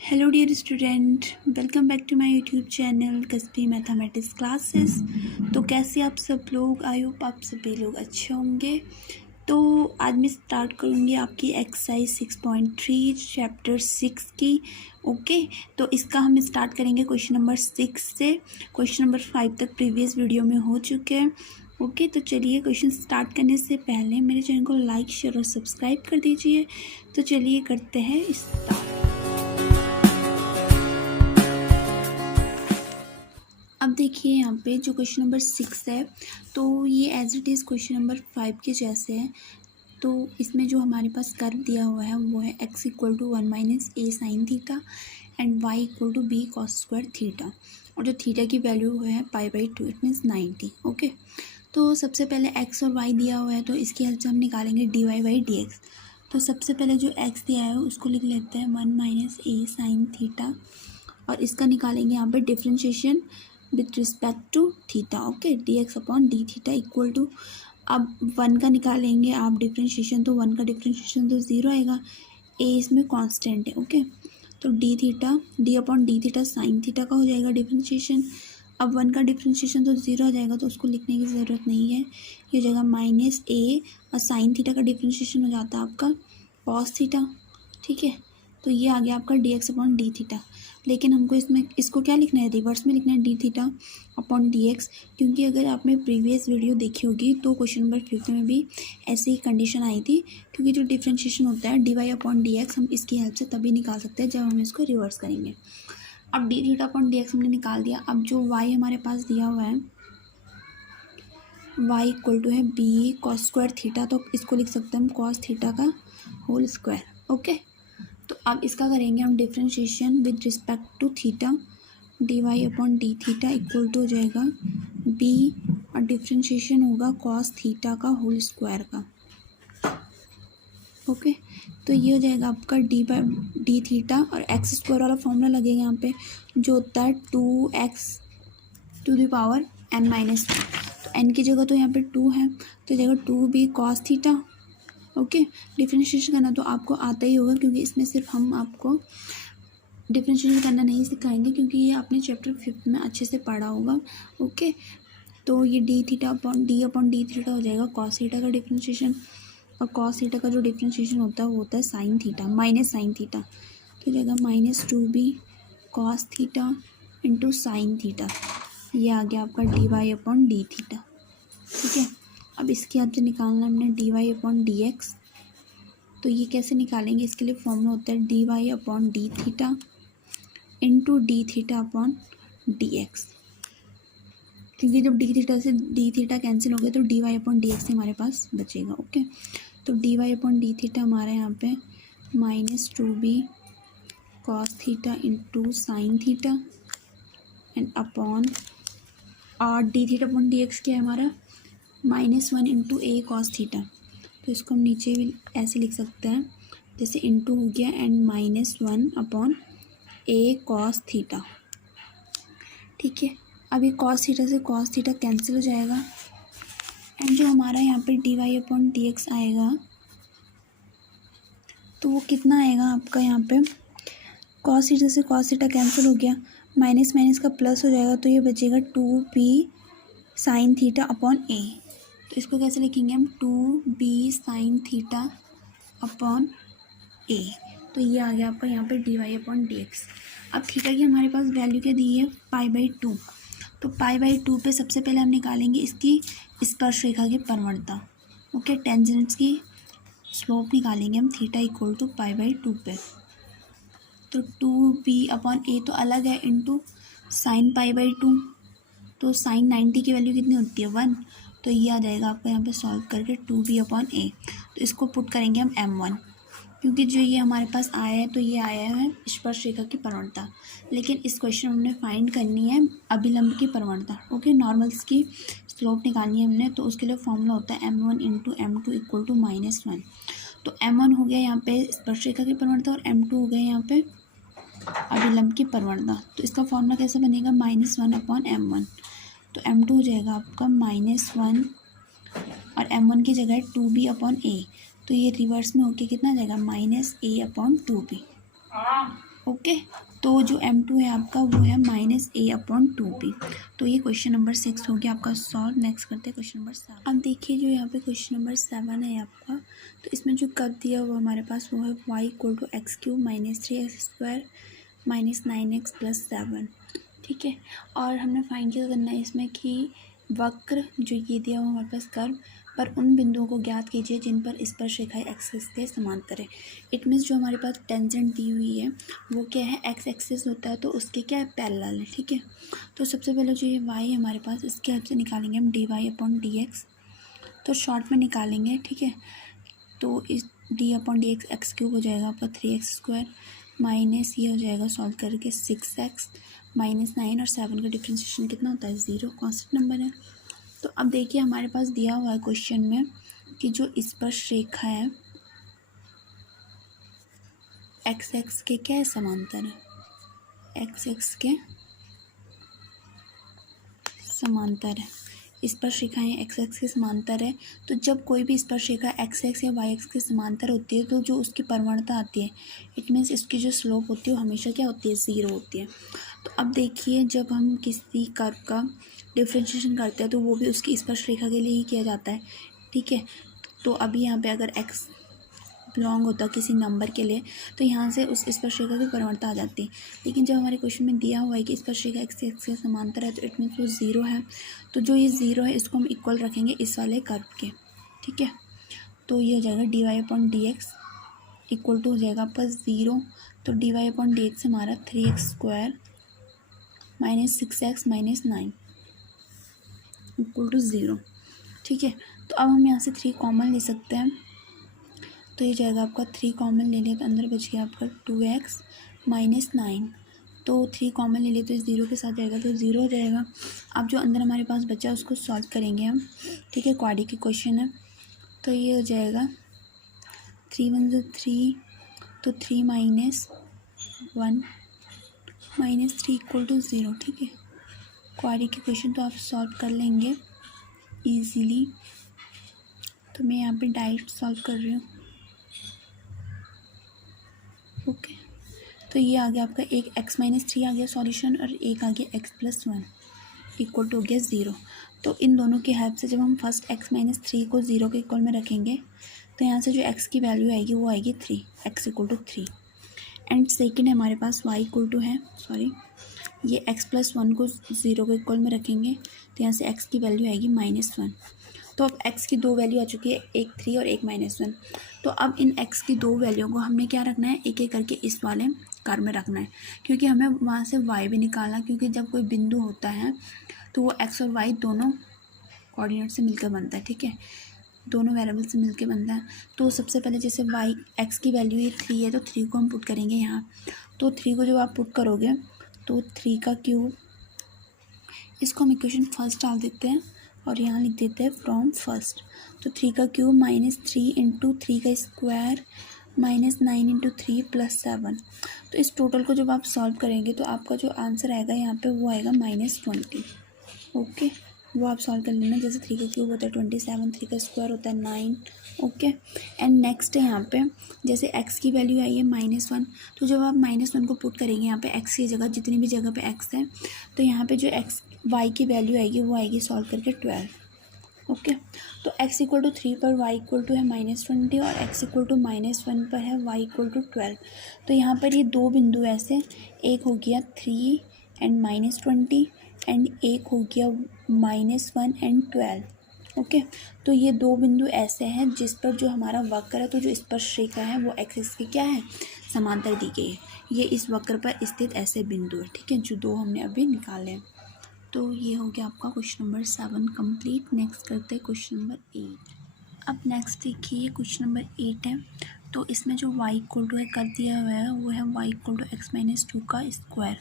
Hello dear student, welcome back to my YouTube channel कसबी mathematics classes. तो कैसे आप सब लोग? आई होप आप सभी लोग अच्छे होंगे। तो आज मैं स्टार्ट करूँगी आपकी एक्सरसाइज 6.3 चैप्टर 6 की। ओके, तो इसका हम स्टार्ट करेंगे क्वेश्चन नंबर 6 से। क्वेश्चन नंबर 5 तक प्रीवियस वीडियो में हो चुके हैं। ओके, तो चलिए क्वेश्चन स्टार्ट करने से पहले मेरे चैनल को लाइक शेयर और सब्सक्राइब कर दीजिए। तो चलिए करते हैं स्टार्ट। अब देखिए यहाँ पे जो क्वेश्चन नंबर 6 है, तो ये as it is question number 5 के जैसे है। तो इसमें जो हमारे पास कर्व दिया हुआ है वो है x equal to 1 minus a sine theta and y equal to b cos square theta, और जो थीटा की वैल्यू है π/2, इट मीन्स 90। ओके, तो सबसे पहले x और y दिया हुआ है, तो इसकी हेल्प से हम निकालेंगे dy/dx। तो सबसे पहले जो x दिया है उसको लिख लेते हैं 1 माइनस ए साइन थीटा, और इसका निकालेंगे यहाँ पे differentiation with respect to theta. Okay, dx upon d theta equal to, अब 1 का निकालेंगे आप डिफ्रेंशिएशन, तो 1 का डिफ्रेंशिएशन तो 0 आएगा, a इसमें कांस्टेंट है। ओके, तो D upon d theta sine theta का हो जाएगा डिफ्रेंशिएशन। अब 1 का डिफ्रेंशिएशन तो 0 आ जाएगा, तो उसको लिखने की ज़रूरत नहीं है, ये हो जाएगा माइनस ए, और साइन थीटा का डिफ्रेंशिएशन हो जाता है आपका कॉस थीटा। ठीक है, तो ये आ गया आपका D x upon d theta. लेकिन हमको इसको क्या लिखना है, रिवर्स में लिखना है D theta upon d x, क्योंकि अगर आपने प्रीवियस वीडियो देखी होगी तो क्वेश्चन नंबर 5 में भी ऐसी ही कंडीशन आई थी। क्योंकि जो डिफ्रेंशिएशन होता है d y upon d x, हम इसकी हेल्प से तभी निकाल सकते हैं जब हम इसको रिवर्स करेंगे। अब D theta upon d x हमने निकाल दिया। अब जो वाई हमारे पास दिया हुआ है, वाई इक्वल टू है बी कॉस स्क्वायर थीटा, तो इसको लिख सकते हैं हम कॉस थीटा का होल स्क्वायर। ओके, तो अब इसका करेंगे हम differentiation with respect to theta, d y upon d theta equal to हो जाएगा बी, और डिफ्रेंशिएशन होगा कॉस थीटा का होल स्क्वायर का। ओके, तो ये हो जाएगा आपका डी थीटा, और एक्स स्क्वायर वाला फॉर्मूला लगेगा यहाँ पे, जो होता है 2x to the power n minus 2। तो n की जगह तो यहाँ पे 2 है, तो जाएगा 2b cos theta. Okay, differentiation करना तो आपको आता ही होगा, क्योंकि इसमें सिर्फ हम आपको डिफ्रेंशिएशन करना नहीं सिखाएंगे, क्योंकि ये आपने चैप्टर 5 में अच्छे से पढ़ा होगा। ओके, तो ये डी अपॉन डी थीटा हो जाएगा कॉस थीटा का डिफ्रेंशिएशन, और कॉस थीटा का जो डिफ्रेंशिएशन होता है वो होता है sine theta minus sine theta, तो जाएगा minus 2b cos theta into sine theta. ये आ गया आपका d y upon d theta. ठीक है, अब इसकी आपसे निकालना हमने d y upon d x. तो ये कैसे निकालेंगे, इसके लिए फॉर्मूला होता है d y upon d theta into D theta upon d x, क्योंकि जब डी थीटा से डी थीटा कैंसिल हो गया तो d y upon d x हमारे पास बचेगा। ओके, तो d y upon d theta हमारे यहाँ पे minus 2b cos theta into sine theta and upon, और d theta upon d x क्या है हमारा, -1 इंटू ए कॉस थीटा। तो इसको हम नीचे भी ऐसे लिख सकते हैं, जैसे इंटू हो गया and -1 upon a cos theta. ठीक है, अब ये कॉस थीटा से कॉस थीटा कैंसिल हो जाएगा, एंड जो हमारा यहाँ पे d y upon d x आएगा, तो वो कितना आएगा आपका, यहाँ पे कॉस थीटा से कॉस थीटा कैंसिल हो गया, माइनस माइनस का प्लस हो जाएगा, तो ये बचेगा 2b साइन थीटा अपॉन ए। तो इसको कैसे लिखेंगे हम, 2b साइन थीटा अपॉन ए। तो ये आ गया आपका यहाँ पे d y upon d x. अब थीटा की हमारे पास वैल्यू क्या दी है, π/2। तो π/2 पे सबसे पहले हम निकालेंगे इसकी स्पर्श रेखा की परवणता। ओके, टेंजेंट्स की स्लोप निकालेंगे हम थीटा इक्वल टू π/2 पे। तो 2b अपॉन ए तो अलग है, इंटू साइन π/2, तो साइन 90 की वैल्यू कितनी होती है 1, तो ये आ जाएगा आपको यहाँ पे सॉल्व करके 2b अपॉन ए। तो इसको पुट करेंगे हम m1, क्योंकि जो ये हमारे पास आया है तो ये आया है स्पर्श रेखा की प्रवणता, लेकिन इस क्वेश्चन में हमने फाइंड करनी है अभिलंब की प्रवणता। ओके, नॉर्मल्स की स्लोप निकालनी है हमने, तो उसके लिए फॉर्मूला होता है m1 into m2 equal to -1। तो m1 हो गया यहाँ पे स्पर्श रेखा की प्रवणता, और m2 हो गया यहाँ पे अभिलंब की प्रवणता। तो इसका फॉर्मूला कैसे बनेगा, -1 अपॉन m1। तो m2 हो जाएगा आपका -1, और m1 की जगह 2b अपॉन ए, तो ये रिवर्स में होके कितना आ जाएगा, -a अपॉन 2b। ओके, तो जो m2 है आपका वो है -a/2b। तो ये क्वेश्चन नंबर 6 हो गया आपका सॉल्व। नेक्स्ट करते हैं क्वेश्चन नंबर 7। अब देखिए जो यहाँ पे क्वेश्चन नंबर 7 है आपका, तो इसमें जो कर्व दिया हुआ हमारे पास वो है y = x³ -3x² -9x + 7। ठीक है, और हमने फाइंड क्या करना है इसमें कि वक्र जो ये दिया हुआ हमारे पास कर्व पर उन बिंदुओं को ज्ञात कीजिए जिन पर स्पर्शरेखाएं एक्सिस के समांतर है। इट मीन्स जो हमारे पास टेंजेंट दी हुई है वो क्या है, एक्स एक्सिस होता है तो उसके क्या है, पैरेलल है। ठीक है, तो सबसे पहले जो ये y हमारे पास, इसके हेल्प से निकालेंगे हम dy/dx। तो शॉर्ट में निकालेंगे। ठीक है, तो इस d/dx x³ हो जाएगा आपका 3x² माइनस ये हो जाएगा सॉल्व करके 6x -9 और 7 का डिफ्रेंशिएशन कितना होता है, 0, कांस्टेंट नंबर है। तो अब देखिए हमारे पास दिया हुआ है क्वेश्चन में कि जो स्पर्श रेखा है x के क्या है, समांतर है, x के समांतर है। स्पर्श रेखाएं x के समांतर है, तो जब कोई भी स्पर्श रेखा x या y के समांतर होती है तो जो उसकी प्रवणता आती है, इट मीन्स इसकी जो स्लोप होती है वो हमेशा क्या होती है, 0 होती है। तो अब देखिए जब हम किसी कर्व का डिफ्रेंशिएशन करते हैं तो वो भी उसकी स्पर्श रेखा के लिए ही किया जाता है। ठीक है, तो अभी यहाँ पे अगर x बिलोंग होता किसी नंबर के लिए तो यहाँ से उस स्पर्श रेखा की प्रवणता आ जाती है। लेकिन जब हमारे क्वेश्चन में दिया हुआ है कि स्पर्श रेखा x के समांतर है तो इट मीन्स वो 0 है। तो जो ये 0 है इसको हम इक्वल रखेंगे इस वाले कर्व के। ठीक है, तो ये हो जाएगा dy/dx इक्वल टू हो जाएगा आपका 0। तो dy/dx हमारा 3x² -6x -9 इक्वल टू 0। ठीक है, तो अब हम यहाँ से 3 कॉमन ले सकते हैं। तो ये जाएगा आपका 3 कॉमन ले लिया तो अंदर बच गया आपका 2x -9। तो 3 कॉमन ले लिए तो इस 0 के साथ जाएगा तो 0 हो जाएगा। अब जो अंदर हमारे पास बचा उसको सॉल्व करेंगे हम। ठीक है, क्वाड्रेटिक क्वेश्चन है तो ये हो जाएगा 3 × 1 = 3, तो 3 - 1 -3 = 0। ठीक है, क्वाड्रेटिक क्वेश्चन तो आप सॉल्व कर लेंगे ईजीली। तो मैं यहाँ पे डायरेक्ट सॉल्व कर रही हूँ। ओके, तो ये आ गया आपका एक x - 3 आ गया सॉल्यूशन और एक आ गया x + 1 इक्वल टू हो गया 0। तो इन दोनों की हेल्प से जब हम फर्स्ट x - 3 को 0 के इक्वल में रखेंगे तो यहाँ से जो x की वैल्यू आएगी वो आएगी 3, x = 3। एंड सेकेंड हमारे पास y = है, सॉरी, ये x + 1 को 0 के इक्वल में रखेंगे तो यहाँ से x की वैल्यू आएगी -1। तो अब x की 2 वैल्यू आ चुकी है, एक 3 और एक -1। तो अब इन x की 2 वैल्यू को हमने क्या रखना है, एक एक करके इस वाले कर्व में रखना है, क्योंकि हमें वहाँ से y भी निकालना, क्योंकि जब कोई बिंदु होता है तो वो x और y दोनों कोऑर्डिनेट से मिलकर बनता है। ठीक है, दोनों वेरिएबल से मिलकर बनता है। तो सबसे पहले जैसे y x की वैल्यू ये 3 है तो 3 को हम पुट करेंगे यहाँ। तो 3 को जब आप पुट करोगे तो 3 का क्यूब, इसको हम इक्वेशन फर्स्ट डाल देते हैं और यहाँ लिख देते हैं फ्रॉम फर्स्ट। तो 3 का क्यूब -3 × 3 का स्क्वायर -9 × 3 + 7। तो इस टोटल को जब आप सॉल्व करेंगे तो आपका जो आंसर आएगा यहाँ पे वो आएगा -20। ओके, वो आप सॉल्व कर लेना। जैसे 3 का क्यूब होता है 27, 3 का स्क्वायर होता है 9। ओके, एंड नेक्स्ट है यहाँ पे जैसे x की वैल्यू आई है -1, तो जब आप -1 को पुट करेंगे यहाँ पे x की जगह, जितनी भी जगह पे x है, तो यहाँ पे जो y की वैल्यू आएगी वो आएगी सॉल्व करके 12। ओके, तो x = 3 पर y = है -20 और x = -1 पर है y = 12। तो यहाँ पर ये दो बिंदु ऐसे, एक हो गया 3 एंड -20 एंड एक हो गया -1 एंड 12। ओके, तो ये दो बिंदु ऐसे हैं जिस पर जो हमारा वक्र है, तो जो स्पर्श रेखा है वो एक्सिस की क्या है, समांतर दी गई है। ये इस वक्र पर स्थित ऐसे बिंदु है। ठीक है, जो दो हमने अभी निकाले हैं। तो ये हो गया आपका क्वेश्चन नंबर 7 कंप्लीट। नेक्स्ट करते हैं क्वेश्चन नंबर 8। अब नेक्स्ट देखिए क्वेश्चन नंबर 8 है। तो इसमें जो y = है कर दिया हुआ है वो है y = x - 2 का स्क्वायर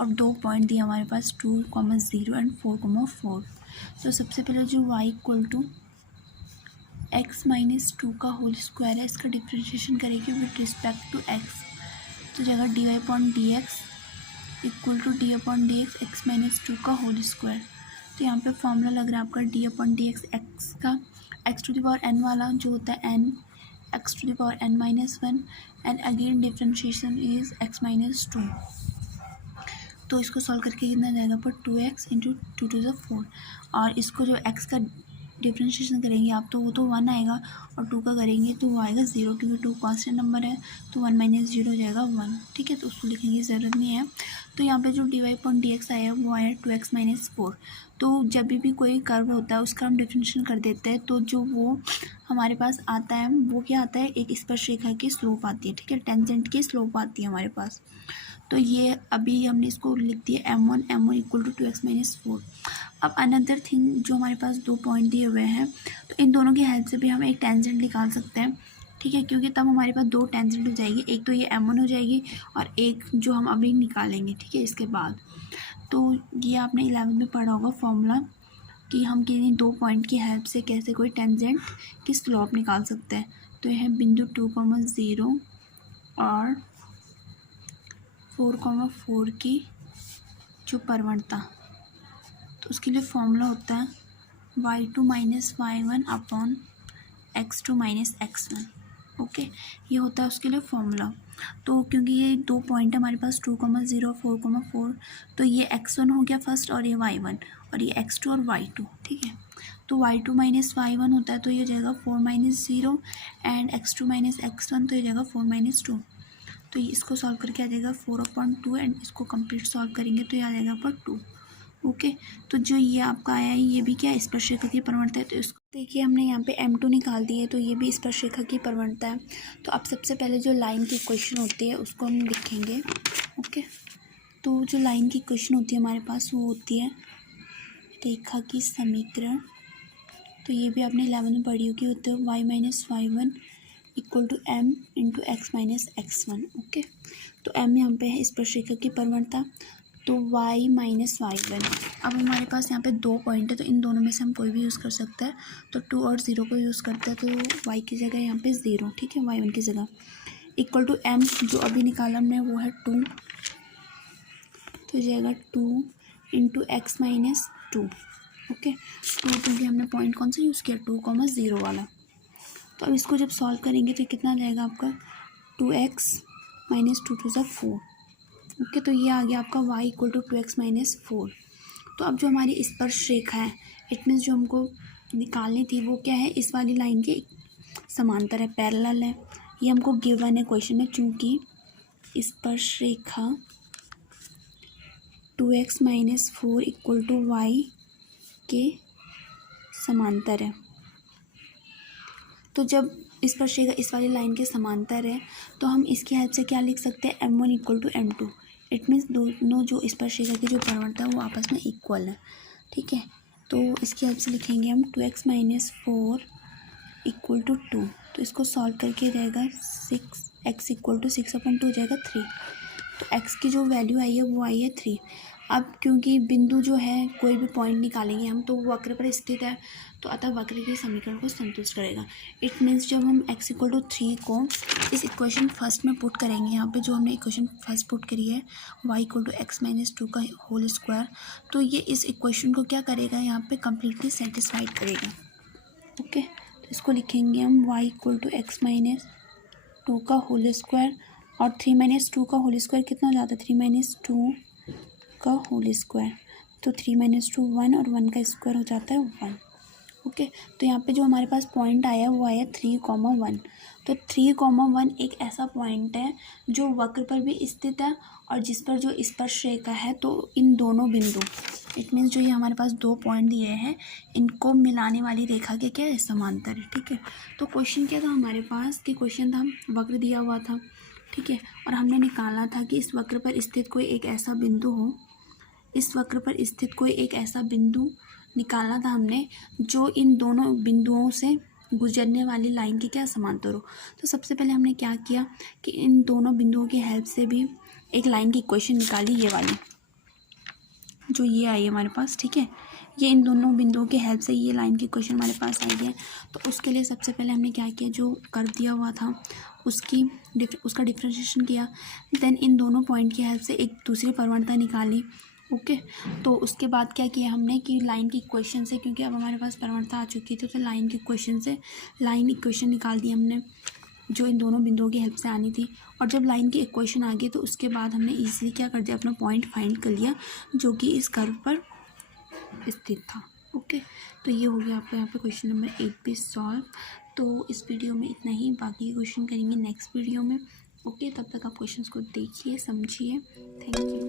और 2 पॉइंट दिया हमारे पास 2, 0 एंड 4, 4। तो सबसे पहले जो y = x - 2 का होल स्क्वायर है, इसका डिफ्रेंशिएशन करेंगे विद रिस्पेक्ट टू x। तो जगह dy/dx equal to d/dx x - 2 का होल स्क्वायर। तो यहाँ पे फॉर्मूला लग रहा है आपका d/dx x का x⁴n वाला जो होता है n x to the power n minus 1 and again differentiation is x minus 2। तो इसको सॉल्व करके कितना जाएगा पर 2x इंटू 2 to the 4 और इसको जो x का डिफ्रेंशिएशन करेंगे आप तो वो तो 1 आएगा और 2 का करेंगे तो वो आएगा 0 क्योंकि 2 कांस्टेंट नंबर है तो 1 माइनस 0 हो जाएगा 1। ठीक है, तो उसको लिखने की ज़रूरत नहीं है। तो यहाँ पे जो dy/dx आया वो आया 2x माइनस 4। तो जब भी कोई कर्व होता है उसका हम डिफ्रेंशिएशन कर देते हैं तो जो वो हमारे पास आता है वो क्या आता है, एक स्पर्शरेखा की स्लोप आती है। ठीक है, टेंजेंट की स्लोप आती है हमारे पास। तो ये अभी हमने इसको लिख दिया m1 equal to 2x minus 4। अब अनदर थिंग, जो हमारे पास 2 पॉइंट दिए हुए हैं तो इन दोनों की हेल्प से भी हम एक टेंजेंट निकाल सकते हैं। ठीक है, क्योंकि तब हमारे पास 2 टेंजेंट हो जाएगी, एक तो ये m1 हो जाएगी और एक जो हम अभी निकालेंगे। ठीक है, इसके बाद तो ये आपने 11th में पढ़ा होगा फॉर्मूला कि हम किन्हीं 2 पॉइंट की हेल्प से कैसे कोई टेंजेंट की स्लोप निकाल सकते हैं। तो यह है बिंदु 2,0 और 4,4 की जो परवणता, तो उसके लिए फॉर्मूला होता है y2 minus y1 upon x2 minus x1। Okay, ये होता है उसके लिए फॉर्मूला। तो क्योंकि ये 2 पॉइंट हमारे पास 2,0 और 4,4, तो ये x1 हो गया फर्स्ट और ये y1 और ये x2 और y2। ठीक है, तो y2 माइनस y1 होता है तो ये जाएगा 4 minus 0 and x2 minus x1 तो ये जाएगा 4 माइनस 2। तो इसको सॉल्व करके आ जाएगा 4/2 एंड इसको कंप्लीट सॉल्व करेंगे तो ये आ जाएगा पर 2। ओके, तो जो ये आपका आया है ये भी क्या स्पर्शरेखा की परवणता है। तो इसको देखिए हमने यहाँ पे m2 निकाल दी है तो ये भी स्पर्शरेखा की परवणता है। तो अब सबसे पहले जो लाइन की इक्वेशन होती है उसको हम लिखेंगे। ओके, तो जो लाइन की इक्वेशन होती है हमारे पास वो होती है रेखा की समीकरण। तो ये भी आपने 11 में पढ़ी होगी, होते हैं y minus y1 equal to m into x minus x1। Okay, तो m यहाँ पे है स्पर्शरेखा की परवणता, तो y माइनस y1। अब हमारे पास यहाँ पे 2 पॉइंट है तो इन दोनों में से हम कोई भी यूज़ कर सकते हैं। तो 2 और 0 को यूज़ करते हैं तो y की जगह यहाँ पे 0। ठीक है, y1 की जगह इक्वल टू m जो अभी निकाला हमने वो है 2, तो जाएगा 2 इंटू x माइनस 2। ओके, तो क्योंकि हमने पॉइंट कौन सा यूज़ किया 2,0 वाला। तो अब इसको जब सॉल्व करेंगे तो कितना जाएगा आपका 2x minus 2 to the 4। Okay, तो ये आ गया आपका y equal to 2x minus 4। तो अब जो हमारी स्पर्शरेखा है इट मीन्स जो हमको निकालनी थी वो क्या है, इस वाली लाइन के समांतर है, पैरेलल है। ये हमको गिवन है क्वेश्चन में, चूँकि स्पर्शरेखा 2x minus 4 equal to y के समांतर है। तो जब स्पर्शरेखा इस वाली लाइन के समांतर है तो हम इसकी हेल्प से क्या लिख सकते हैं, m1 equal to m2। It means दोनों जो स्पर्शरेखा की जो परवणता है वो आपस में इक्वल है। ठीक है, तो इसकी हेल्प से लिखेंगे हम 2x माइनस 4 इक्वल टू 2। तो इसको सॉल्व करके रहेगा 6x इक्वल टू 6/2 हो जाएगा 3। तो x की जो वैल्यू आई है वो आई है 3। अब क्योंकि बिंदु जो है कोई भी पॉइंट निकालेंगे हम तो वो वक्र पर स्थित है तो अतः वक्र के समीकरण को संतुष्ट करेगा। इट मीन्स जब हम x इक्वल टू 3 को इस इक्वेशन फर्स्ट में पुट करेंगे, यहाँ पे जो हमने इक्वेशन फर्स्ट पुट करी है y equal to x minus 2 का होल स्क्वायर, तो ये इस इक्वेशन को क्या करेगा, यहाँ पे कम्प्लीटली सेटिस्फाइड करेगा। ओके, तो इसको लिखेंगे हम y equal to x minus 2 का होल स्क्वायर और 3 माइनस 2 का होल स्क्वायर कितना हो जाता है, 3 माइनस 2 का होल स्क्वायर, तो 3 माइनस 2 1 और 1 का स्क्वायर हो जाता है 1। ओके, तो यहाँ पे जो हमारे पास पॉइंट आया वो आया 3,1। तो 3,1 एक ऐसा पॉइंट है जो वक्र पर भी स्थित है और जिस पर जो स्पर्शरेखा है, तो इन दोनों बिंदु इट मीन्स जो ये हमारे पास 2 पॉइंट दिए हैं इनको मिलाने वाली रेखा के क्या है, समांतर है। ठीक है, तो क्वेश्चन क्या था हमारे पास कि क्वेश्चन था वक्र दिया हुआ था। ठीक है, और हमने निकाला था कि इस वक्र पर स्थित कोई एक ऐसा बिंदु हो, इस वक्र पर स्थित कोई एक ऐसा बिंदु निकालना था हमने जो इन दोनों बिंदुओं से गुजरने वाली लाइन की क्या समांतर हो। तो सबसे पहले हमने क्या किया कि इन दोनों बिंदुओं की हेल्प से भी एक लाइन की इक्वेशन निकाली, ये वाली जो ये आई है हमारे पास। ठीक है, ये इन दोनों बिंदुओं के हेल्प से ये लाइन की इक्वेशन हमारे पास आई है। तो उसके लिए सबसे पहले हमने क्या किया, जो कर्व दिया हुआ था उसका डिफ्रेंशिएशन किया, देन इन दोनों पॉइंट की हेल्प से एक दूसरी परवणता निकाली। ओके, तो उसके बाद क्या किया हमने कि लाइन की इक्वेशन से, क्योंकि अब हमारे पास परवणता आ चुकी थी, तो लाइन की इक्वेशन से लाइन इक्वेशन निकाल दी हमने। जो इन दोनों बिंदुओं की हेल्प से आनी थी। और जब लाइन की इक्वेशन आ गई तो उसके बाद हमने इजीली क्या कर दिया, अपना पॉइंट फाइंड कर लिया जो कि इस कर्व पर स्थित था। ओके, तो ये हो गया आपका यहाँ पे क्वेश्चन नंबर 8 भी सॉल्व। तो इस वीडियो में इतना ही, बाकी क्वेश्चन करेंगे नेक्स्ट वीडियो में। ओके, तब तक आप क्वेश्चंस को देखिए, समझिए। Thank you.